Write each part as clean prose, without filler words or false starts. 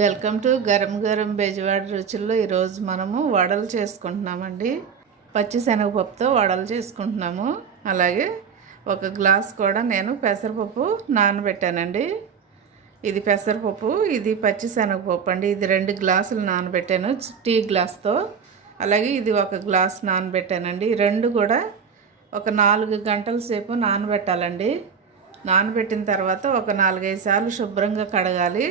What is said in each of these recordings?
Welcome to Garam Garam Bezawada రుచుల్లో. ఈరోజు మనము వడలు చేసుకుంటున్నామండి. పచ్చిశనగపప్పుతో వడలు చేసుకుంటున్నాము. అలాగే ఒక గ్లాస్ కూడా నేను పెసరపప్పు నానబెట్టానండి. ఇది పెసరపప్పు, ఇది పచ్చిశనగపప్పు అండి. ఇది 2 గ్లాసులు నానబెట్టాను టీ గ్లాస్తో. అలాగే ఇది ఒక గ్లాస్ నానబెట్టానండి. ఈ 2 కూడా ఒక 4 గంటల సేపు నానబెట్టాలండి. నానబెట్టిన తర్వాత ఒక 4-5 సార్లు శుభ్రంగా కడగాలి.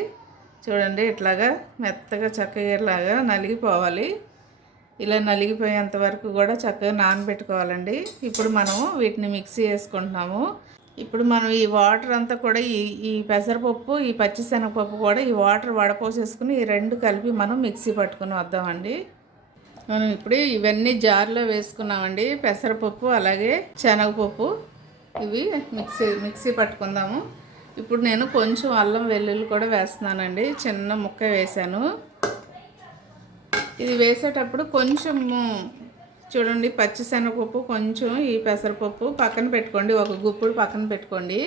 చూడండి, ఇట్లాగా మెత్తగా చక్కగా ఇలాగా నలిగిపోవాలి. ఇలా నలిగిపోయేంత వరకు కూడా చక్కగా నానబెట్టుకోవాలండి. ఇప్పుడు మనము వీటిని మిక్సీ వేసుకుంటున్నాము. ఇప్పుడు మనం ఈ వాటర్ అంతా కూడా ఈ పెసరపప్పు, ఈ పచ్చిశనగపప్పు కూడా ఈ వాటర్ వడపోసేసుకుని ఈ 2 కలిపి మనం మిక్సీ పట్టుకుని వద్దామండి. మనం ఇప్పుడు ఇవన్నీ జార్లో వేసుకున్నామండి. పెసరపప్పు అలాగే శనగపప్పు ఇవి మిక్సీ పట్టుకుందాము. ఇప్పుడు నేను కొంచెం అల్లం వెల్లుల్లి కూడా వేస్తున్నానండి. చిన్న ముక్క వేసాను. ఇది వేసేటప్పుడు కొంచెము చూడండి, పచ్చిశనగపప్పు కొంచెం ఈ పెసరపప్పు పక్కన పెట్టుకోండి. ఒక గుప్పుడు పక్కన పెట్టుకోండి.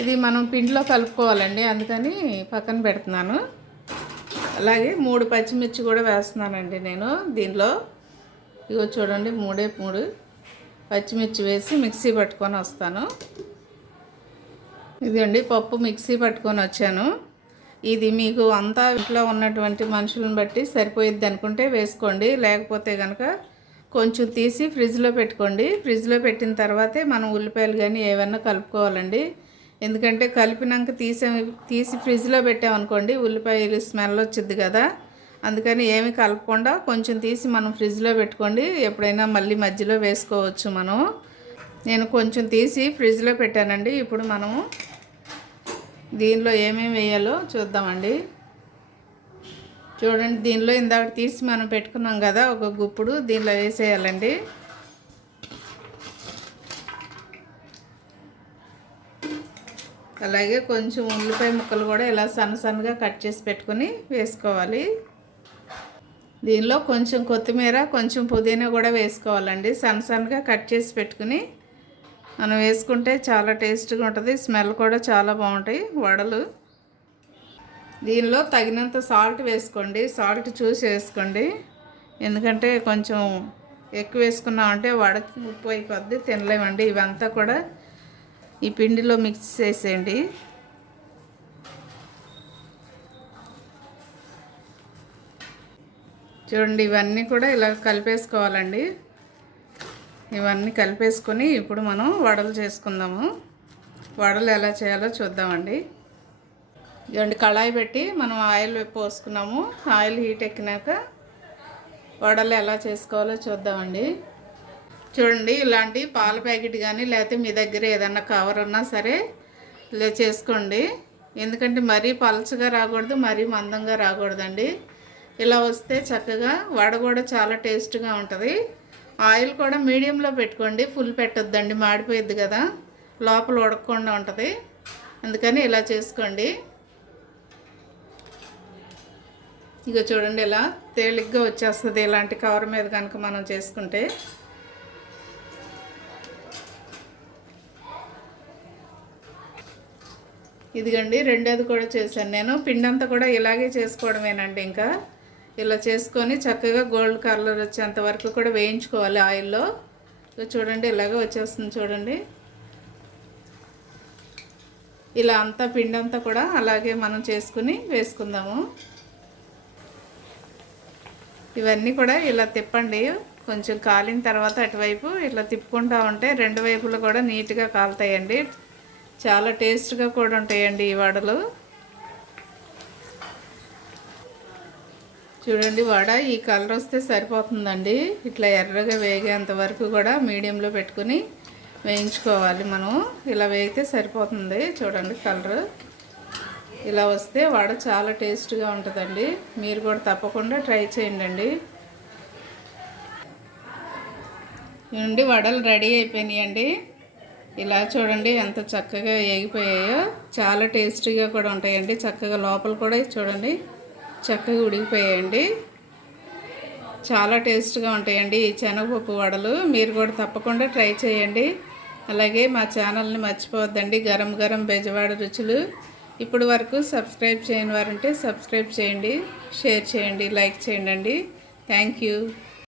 ఇది మనం పిండిలో కలుపుకోవాలండి, అందుకని పక్కన పెడుతున్నాను. అలాగే 3 పచ్చిమిర్చి కూడా వేస్తున్నానండి నేను దీనిలో. ఇగో చూడండి, 3 పచ్చిమిర్చి వేసి మిక్సీ పట్టుకొని వస్తాను. ఇదండి పప్పు మిక్సీ పట్టుకొని వచ్చాను. ఇది మీకు అంతా ఇంట్లో ఉన్నటువంటి మనుషులను బట్టి సరిపోయిద్ది అనుకుంటే వేసుకోండి. లేకపోతే కనుక కొంచెం తీసి ఫ్రిడ్జ్లో పెట్టుకోండి. ఫ్రిడ్జ్లో పెట్టిన తర్వాతే మనం ఉల్లిపాయలు కానీ ఏమన్నా కలుపుకోవాలండి. ఎందుకంటే కలిపినాక తీసి ఫ్రిడ్జ్లో పెట్టామనుకోండి ఉల్లిపాయలు స్మెల్ వచ్చింది కదా. అందుకని ఏమి కలపకుండా కొంచెం తీసి మనం ఫ్రిడ్జ్లో పెట్టుకోండి. ఎప్పుడైనా మళ్ళీ మధ్యలో వేసుకోవచ్చు మనం. నేను కొంచెం తీసి ఫ్రిడ్జ్లో పెట్టానండి. ఇప్పుడు మనము దీనిలో ఏమేమి వేయాలో చూద్దామండి. చూడండి, దీనిలో ఇందాక తీసి మనం పెట్టుకున్నాం కదా ఒక గుప్పుడు, దీనిలో వేసేయాలండి. అలాగే కొంచెం ఉల్లిపాయ ముక్కలు కూడా ఇలా సన్నగా కట్ చేసి పెట్టుకొని వేసుకోవాలి. దీనిలో కొంచెం కొత్తిమీర, కొంచెం పుదీనా కూడా వేసుకోవాలండి. సన్నగా కట్ చేసి పెట్టుకుని మనం వేసుకుంటే చాలా టేస్ట్గా ఉంటుంది. స్మెల్ కూడా చాలా బాగుంటాయి వడలు. దీనిలో తగినంత సాల్ట్ వేసుకోండి. సాల్ట్ చూసి వేసుకోండి, ఎందుకంటే కొంచెం ఎక్కువ వేసుకున్నామంటే వడ ఉప్పు అయిపోద్ది, తినలేమండి. ఇవంతా కూడా ఈ పిండిలో మిక్స్ చేసేయండి. చూడండి, ఇవన్నీ కూడా ఇలా కలిపేసుకోవాలండి. ఇవన్నీ కలిపేసుకొని ఇప్పుడు మనం వడలు చేసుకుందాము. వడలు ఎలా చేయాలో చూద్దామండి. ఇదండి, కళాయి పెట్టి మనం ఆయిల్ పోసుకున్నాము. ఆయిల్ హీట్ ఎక్కినాక వడలు ఎలా చేసుకోవాలో చూద్దామండి. చూడండి, ఇలాంటి పాల ప్యాకెట్ కానీ లేకపోతే మీ దగ్గర ఏదన్నా కవర్ ఉన్నా సరే ఇలా చేసుకోండి. ఎందుకంటే మరీ పలచగా రాకూడదు, మరీ మందంగా రాకూడదండి. ఇలా వస్తే చక్కగా వడ కూడా చాలా టేస్ట్గా ఉంటుంది. ఆయిల్ కూడా మీడియంలో పెట్టుకోండి, ఫుల్ పెట్టొద్దండి, మాడిపోయిద్ది కదా, లోపల ఉడకకుండా ఉంటుంది. అందుకని ఇలా చేసుకోండి. ఇక చూడండి, ఇలా తేలిగ్గా వచ్చేస్తుంది ఇలాంటి కవర్ మీద కనుక మనం చేసుకుంటే. ఇదిగండి, రెండోది కూడా చేశాను నేను. పిండంతా కూడా ఇలాగే చేసుకోవడమేనండి. ఇంకా ఇలా చేసుకొని చక్కగా గోల్డ్ కలర్ వచ్చేంత వరకు కూడా వేయించుకోవాలి ఆయిల్లో. చూడండి, ఇలాగ వచ్చేస్తుంది చూడండి. ఇలా అంతా పిండి అంతా కూడా అలాగే మనం చేసుకుని వేసుకుందాము. ఇవన్నీ కూడా ఇలా తిప్పండి. కొంచెం కాలిన తర్వాత అటువైపు ఇట్లా తిప్పుకుంటూ ఉంటే 2 వైపులు కూడా నీట్గా కాలుతాయండి. చాలా టేస్ట్గా కూడా ఉంటాయండి ఈ వడలు. చూడండి, వడ ఈ కలర్ వస్తే సరిపోతుందండి. ఇట్లా ఎర్రగా వేగేంత వరకు కూడా మీడియంలో పెట్టుకుని వేయించుకోవాలి మనం. ఇలా వేగితే సరిపోతుంది. చూడండి, కలర్ ఇలా వస్తే వడ చాలా టేస్ట్గా ఉంటుందండి. మీరు కూడా తప్పకుండా ట్రై చేయండి. చూడండి, వడలు రెడీ అయిపోయినాయండి. ఇలా చూడండి ఎంత చక్కగా వేగిపోయాయో. చాలా టేస్టీగా కూడా ఉంటాయండి. చక్కగా లోపల కూడా చూడండి చక్కగా ఉడికిపోయాయండి. చాలా టేస్ట్గా ఉంటాయండి ఈ శనగపప్పు వడలు. మీరు కూడా తప్పకుండా ట్రై చేయండి. అలాగే మా ఛానల్ని మర్చిపోవద్దండి, గరం గరం బెజవాడ రుచులు. ఇప్పుడు వరకు సబ్స్క్రైబ్ చేయని వారంటే సబ్స్క్రైబ్ చేయండి, షేర్ చేయండి, లైక్ చేయండి. Thank you.